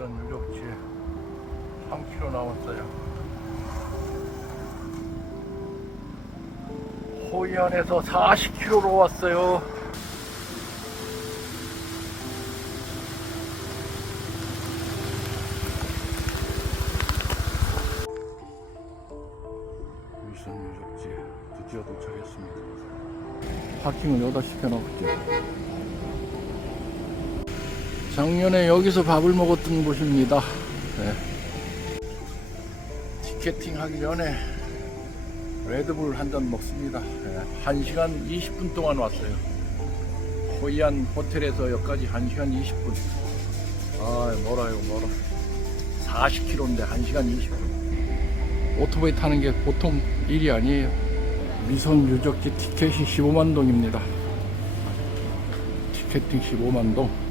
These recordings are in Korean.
미선 유적지에 3km 남았어요. 호이안에서 40km로 왔어요. 미선 유적지에 드디어 도착했습니다. 파킹을 여기다 시켜놓을게. 작년에 여기서 밥을 먹었던 곳입니다. 네. 티켓팅 하기 전에 레드불 한 잔 먹습니다. 네. 1시간 20분 동안 왔어요. 호이안 호텔에서 여기까지 1시간 20분. 아, 멀어요, 멀어. 40km인데 1시간 20분. 오토바이 타는 게 보통 일이 아니에요. 미선 유적지 티켓이 15만 동입니다. 티켓팅 15만 동.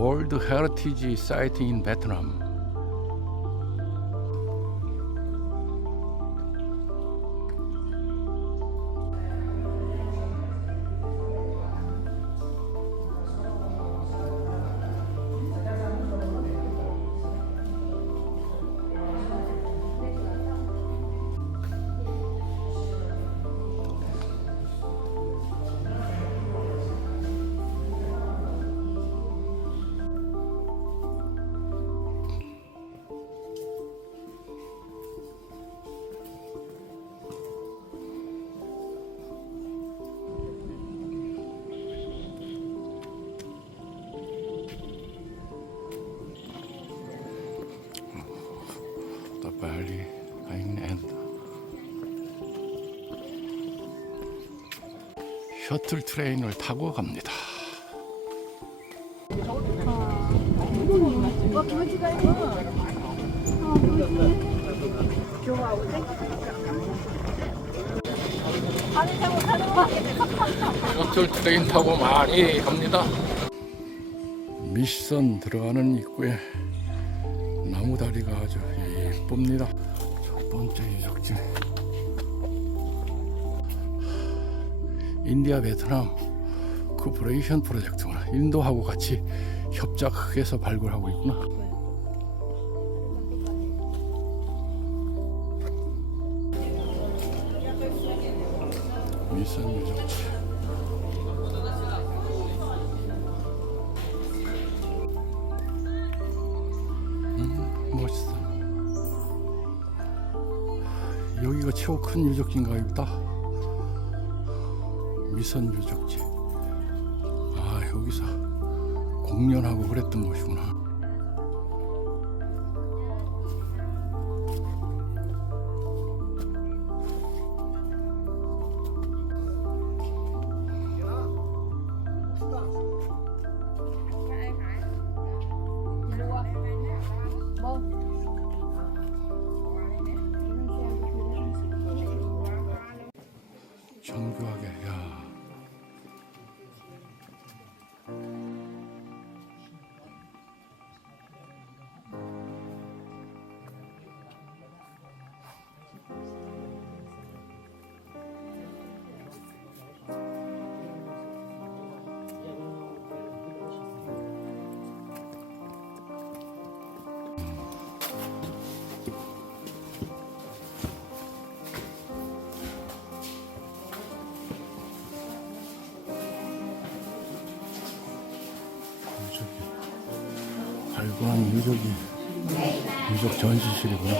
월드 헤리티 셔틀 트레인을 타고 갑니다. 셔틀 트레인 타고 많이 갑니다. 미션 들어가는 입구에 나무 다리가 아주 예쁩니다. 첫 번째 유적지. 인디아 베트남 코퍼레이션 프로젝트구나. 인도하고 같이 협작해서 발굴하고 있구나. 미션 유적지. 멋있어. 여기가 최고 큰 유적지인가 보다. 미선 유적지. 아 여기서 공연하고 그랬던 곳이구나. 정교하게 야. 이 발굴한 유적이 유적 전시실이구나.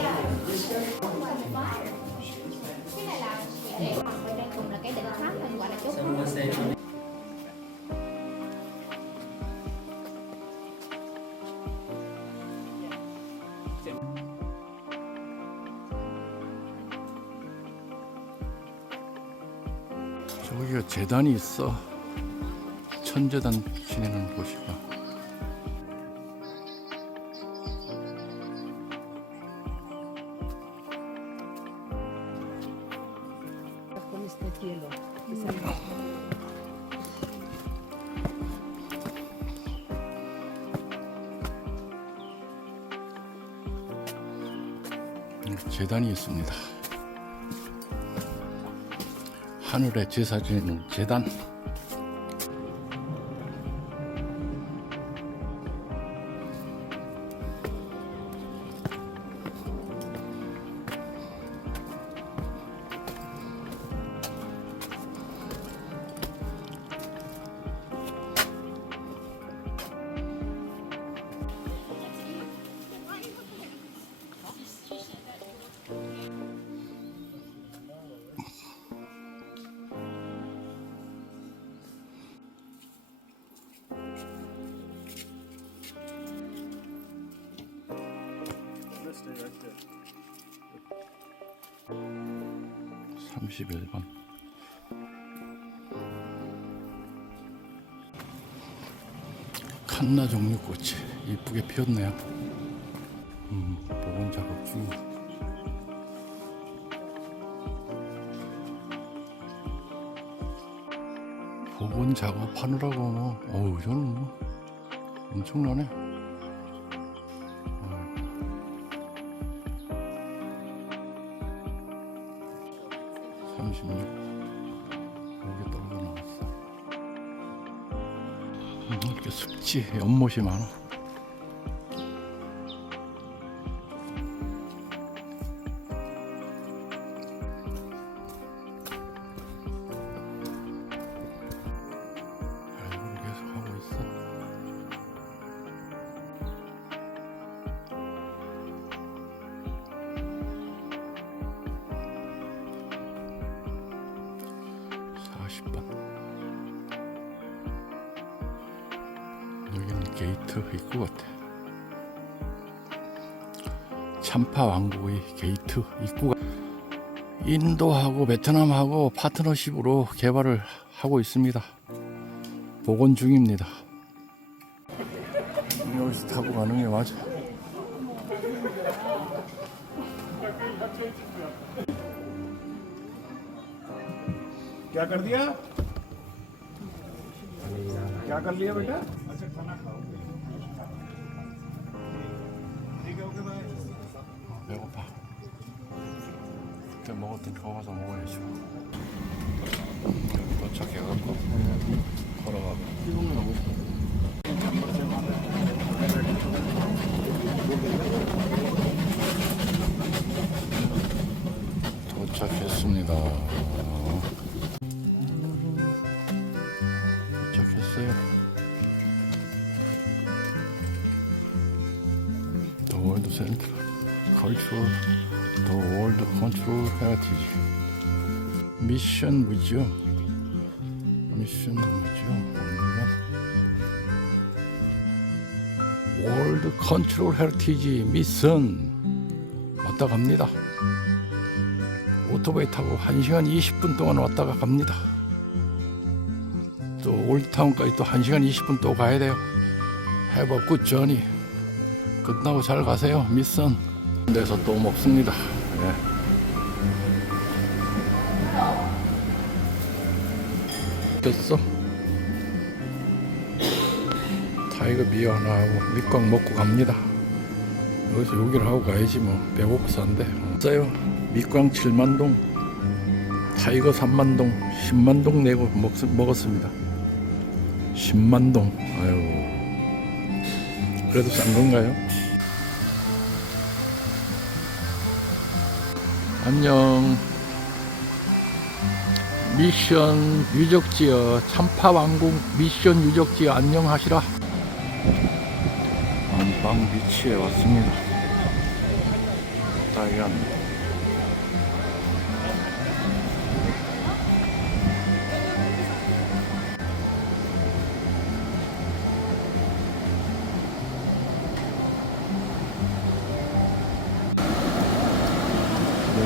Chốt 저기가 재단이 있어. 천재단 지내는 곳이다. 재단이 있습니다. 하늘에 제사 지내는 재단. 삼십일 번 칸나 종류 꽃이 이쁘게 피었네요. 음, 복원 작업 중. 복원 작업하느라고 뭐, 어우, 저는 뭐, 엄청나네. 삼십육. 여기 떨어져 나왔어. 음, 이렇게 습지, 연못이 많아. 번. 여기는 게이트 입구 같아. 참파 왕국의 게이트 입구가 인도하고 베트남하고 파트너십으로 개발을 하고 있습니다. 복원 중입니다. 여기서 타고 가는 게 맞아. क्या कर दिया क्या कर लिया बेटा 배고파. 그때 먹었던 거 가서 먹어야지. 여기 도착해갖고 걸어가고. 도착했습니다. 도착했어요. Cultural The World 미션 뮤지엄 미션 보면 월드 컨트롤 헤리티지 미션 왔다 갑니다. 오토바이 타고 1시간 20분 동안 왔다가 갑니다. 또 올드타운까지 또 1시간 20분 또 가야 돼요. Good journey. 끝나고 잘 가세요 미션 데서 또 먹습니다. 예. 됐어? 타이거 비어 하나 하고 밑광 먹고 갑니다. 여기서 요기를 하고 가야지 뭐. 배고파서 안돼 써요. 밑광 7만동 타이거 3만동 10만동 내고 먹, 먹었습니다. 10만동. 아유. 그래도 싼 건가요? 안녕. 미션 유적지여 참파왕국 미션 유적지여 안녕하시라. 안방 비치에 왔습니다. 다이안.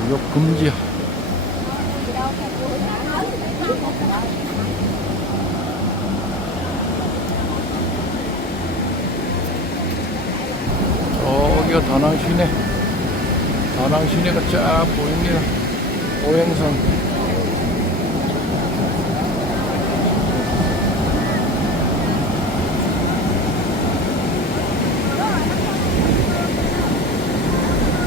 목욕 금지야. 저기가 다낭 시내. 다낭 시내가 쫙 보입니다. 오행선.